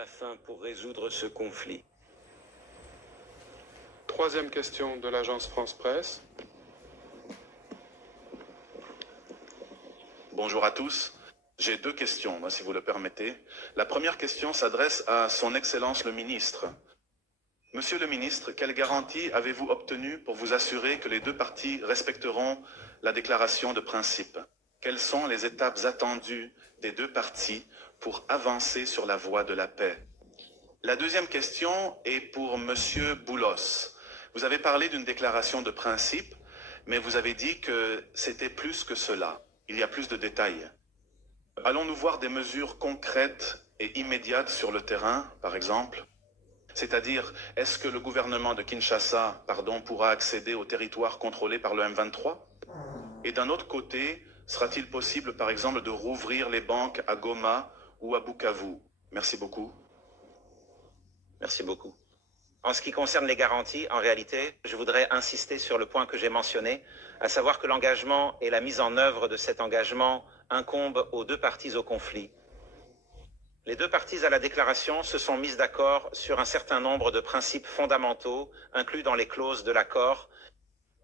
la fin pour résoudre ce conflit. Troisième question de l'agence France-Presse. Bonjour à tous. J'ai deux questions, si vous le permettez. La première question s'adresse à son Excellence le ministre. Monsieur le ministre, quelles garanties avez-vous obtenues pour vous assurer que les deux parties respecteront la déclaration de principe? Quelles sont les étapes attendues des deux parties pour avancer sur la voie de la paix? La deuxième question est pour Monsieur Boulos. Vous avez parlé d'une déclaration de principe, mais vous avez dit que c'était plus que cela. Il y a plus de détails. Allons-nous voir des mesures concrètes et immédiates sur le terrain, par exemple? C'est-à-dire, est-ce que le gouvernement de Kinshasa, pourra accéder au territoire contrôlé par le M23? Et d'un autre côté, sera-t-il possible, par exemple, de rouvrir les banques à Goma ou à Bukavu? Merci beaucoup. Merci beaucoup. En ce qui concerne les garanties, en réalité, je voudrais insister sur le point que j'ai mentionné, à savoir que l'engagement et la mise en œuvre de cet engagement incombent aux deux parties au conflit. Les deux parties à la déclaration se sont mises d'accord sur un certain nombre de principes fondamentaux inclus dans les clauses de l'accord,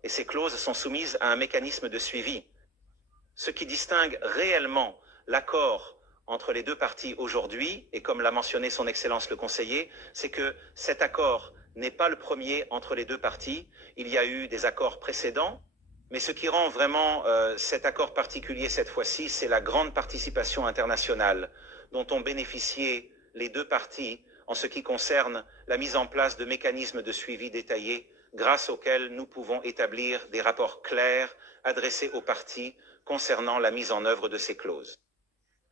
et ces clauses sont soumises à un mécanisme de suivi. Ce qui distingue réellement l'accord entre les deux parties aujourd'hui, et comme l'a mentionné son Excellence le conseiller, c'est que cet accord n'est pas le premier entre les deux parties. Il y a eu des accords précédents, mais ce qui rend vraiment cet accord particulier cette fois-ci, c'est la grande participation internationale dont ont bénéficié les deux parties en ce qui concerne la mise en place de mécanismes de suivi détaillés grâce auxquels nous pouvons établir des rapports clairs adressés aux parties concernant la mise en œuvre de ces clauses.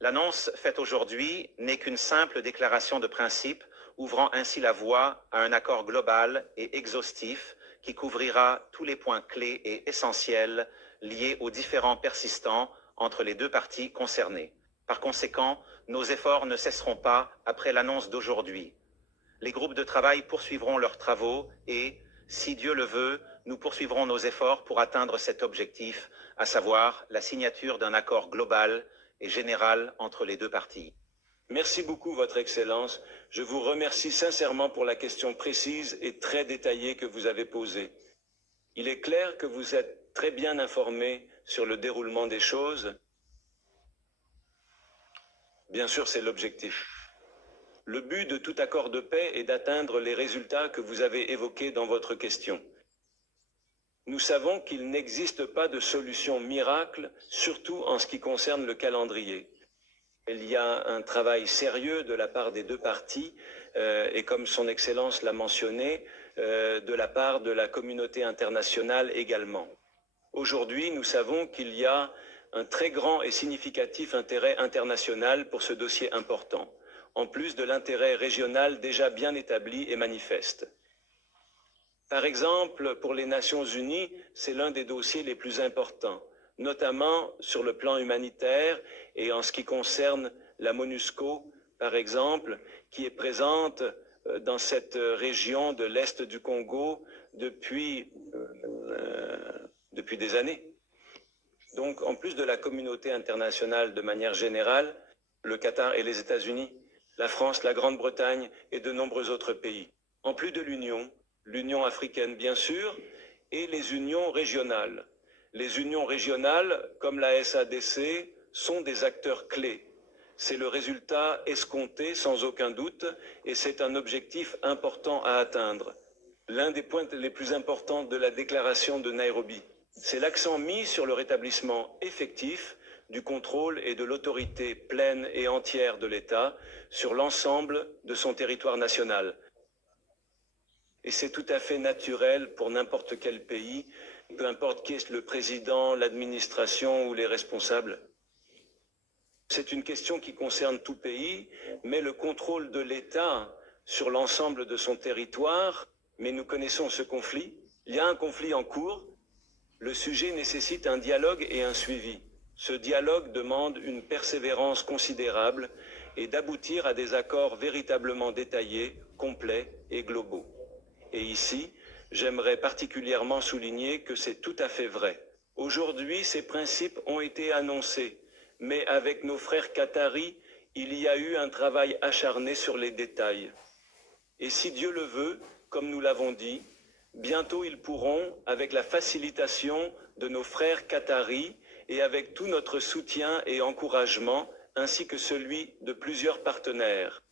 L'annonce faite aujourd'hui n'est qu'une simple déclaration de principe, ouvrant ainsi la voie à un accord global et exhaustif qui couvrira tous les points clés et essentiels liés aux différends persistants entre les deux parties concernées. Par conséquent, nos efforts ne cesseront pas après l'annonce d'aujourd'hui. Les groupes de travail poursuivront leurs travaux et, si Dieu le veut, nous poursuivrons nos efforts pour atteindre cet objectif, à savoir la signature d'un accord global et général entre les deux parties. Merci beaucoup, Votre Excellence. Je vous remercie sincèrement pour la question précise et très détaillée que vous avez posée. Il est clair que vous êtes très bien informé sur le déroulement des choses. Bien sûr, c'est l'objectif. Le but de tout accord de paix est d'atteindre les résultats que vous avez évoqués dans votre question. Nous savons qu'il n'existe pas de solution miracle, surtout en ce qui concerne le calendrier. Il y a un travail sérieux de la part des deux parties, et comme son Excellence l'a mentionné, de la part de la communauté internationale également. Aujourd'hui, nous savons qu'il y a un très grand et significatif intérêt international pour ce dossier important, en plus de l'intérêt régional déjà bien établi et manifeste. Par exemple, pour les Nations Unies, c'est l'un des dossiers les plus importants, notamment sur le plan humanitaire et en ce qui concerne la MONUSCO, par exemple, qui est présente dans cette région de l'Est du Congo depuis des années. Donc, en plus de la communauté internationale de manière générale, le Qatar et les États-Unis, la France, la Grande-Bretagne et de nombreux autres pays. En plus de l'Union africaine bien sûr, et les unions régionales. Les unions régionales, comme la SADC, sont des acteurs clés. C'est le résultat escompté sans aucun doute, et c'est un objectif important à atteindre. L'un des points les plus importants de la déclaration de Nairobi, c'est l'accent mis sur le rétablissement effectif du contrôle et de l'autorité pleine et entière de l'État sur l'ensemble de son territoire national. Et c'est tout à fait naturel pour n'importe quel pays, peu importe qui est le président, l'administration ou les responsables. C'est une question qui concerne tout pays, mais le contrôle de l'État sur l'ensemble de son territoire, mais nous connaissons ce conflit. Il y a un conflit en cours. Le sujet nécessite un dialogue et un suivi. Ce dialogue demande une persévérance considérable et d'aboutir à des accords véritablement détaillés, complets et globaux. Et ici, j'aimerais particulièrement souligner que c'est tout à fait vrai. Aujourd'hui, ces principes ont été annoncés, mais avec nos frères qataris, il y a eu un travail acharné sur les détails. Et si Dieu le veut, comme nous l'avons dit, bientôt ils pourront, avec la facilitation de nos frères qataris et avec tout notre soutien et encouragement, ainsi que celui de plusieurs partenaires.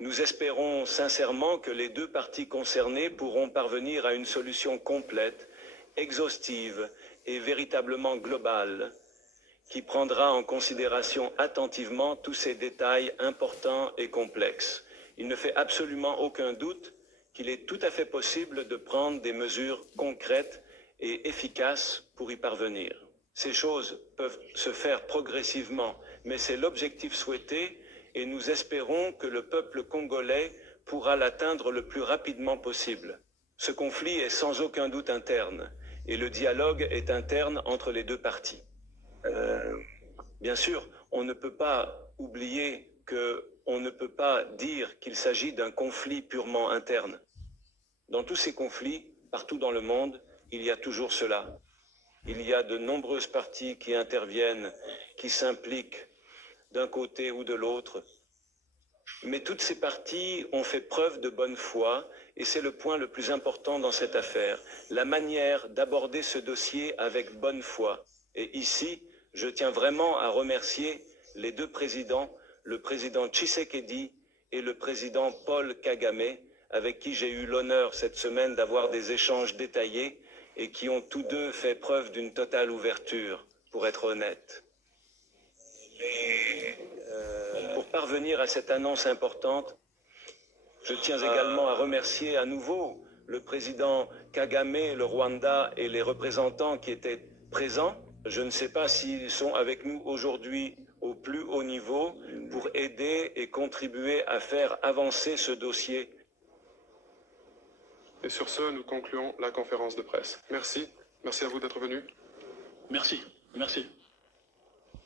Nous espérons sincèrement que les deux parties concernées pourront parvenir à une solution complète, exhaustive et véritablement globale, qui prendra en considération attentivement tous ces détails importants et complexes. Il ne fait absolument aucun doute qu'il est tout à fait possible de prendre des mesures concrètes et efficaces pour y parvenir. Ces choses peuvent se faire progressivement, mais c'est l'objectif souhaité et nous espérons que le peuple congolais pourra l'atteindre le plus rapidement possible. Ce conflit est sans aucun doute interne et le dialogue est interne entre les deux parties. Bien sûr, on ne peut pas oublier qu'on ne peut pas dire qu'il s'agit d'un conflit purement interne. Dans tous ces conflits, partout dans le monde, il y a toujours cela. Il y a de nombreuses parties qui interviennent, qui s'impliquent d'un côté ou de l'autre. Mais toutes ces parties ont fait preuve de bonne foi et c'est le point le plus important dans cette affaire, la manière d'aborder ce dossier avec bonne foi. Et ici, je tiens vraiment à remercier les deux présidents, le président Tshisekedi et le président Paul Kagame, avec qui j'ai eu l'honneur cette semaine d'avoir des échanges détaillés et qui ont tous deux fait preuve d'une totale ouverture, pour être honnête. Pour parvenir à cette annonce importante, je tiens également à remercier à nouveau le président Kagame, le Rwanda et les représentants qui étaient présents. Je ne sais pas s'ils sont avec nous aujourd'hui au plus haut niveau pour aider et contribuer à faire avancer ce dossier. Et sur ce, nous concluons la conférence de presse. Merci. Merci à vous d'être venus. Merci.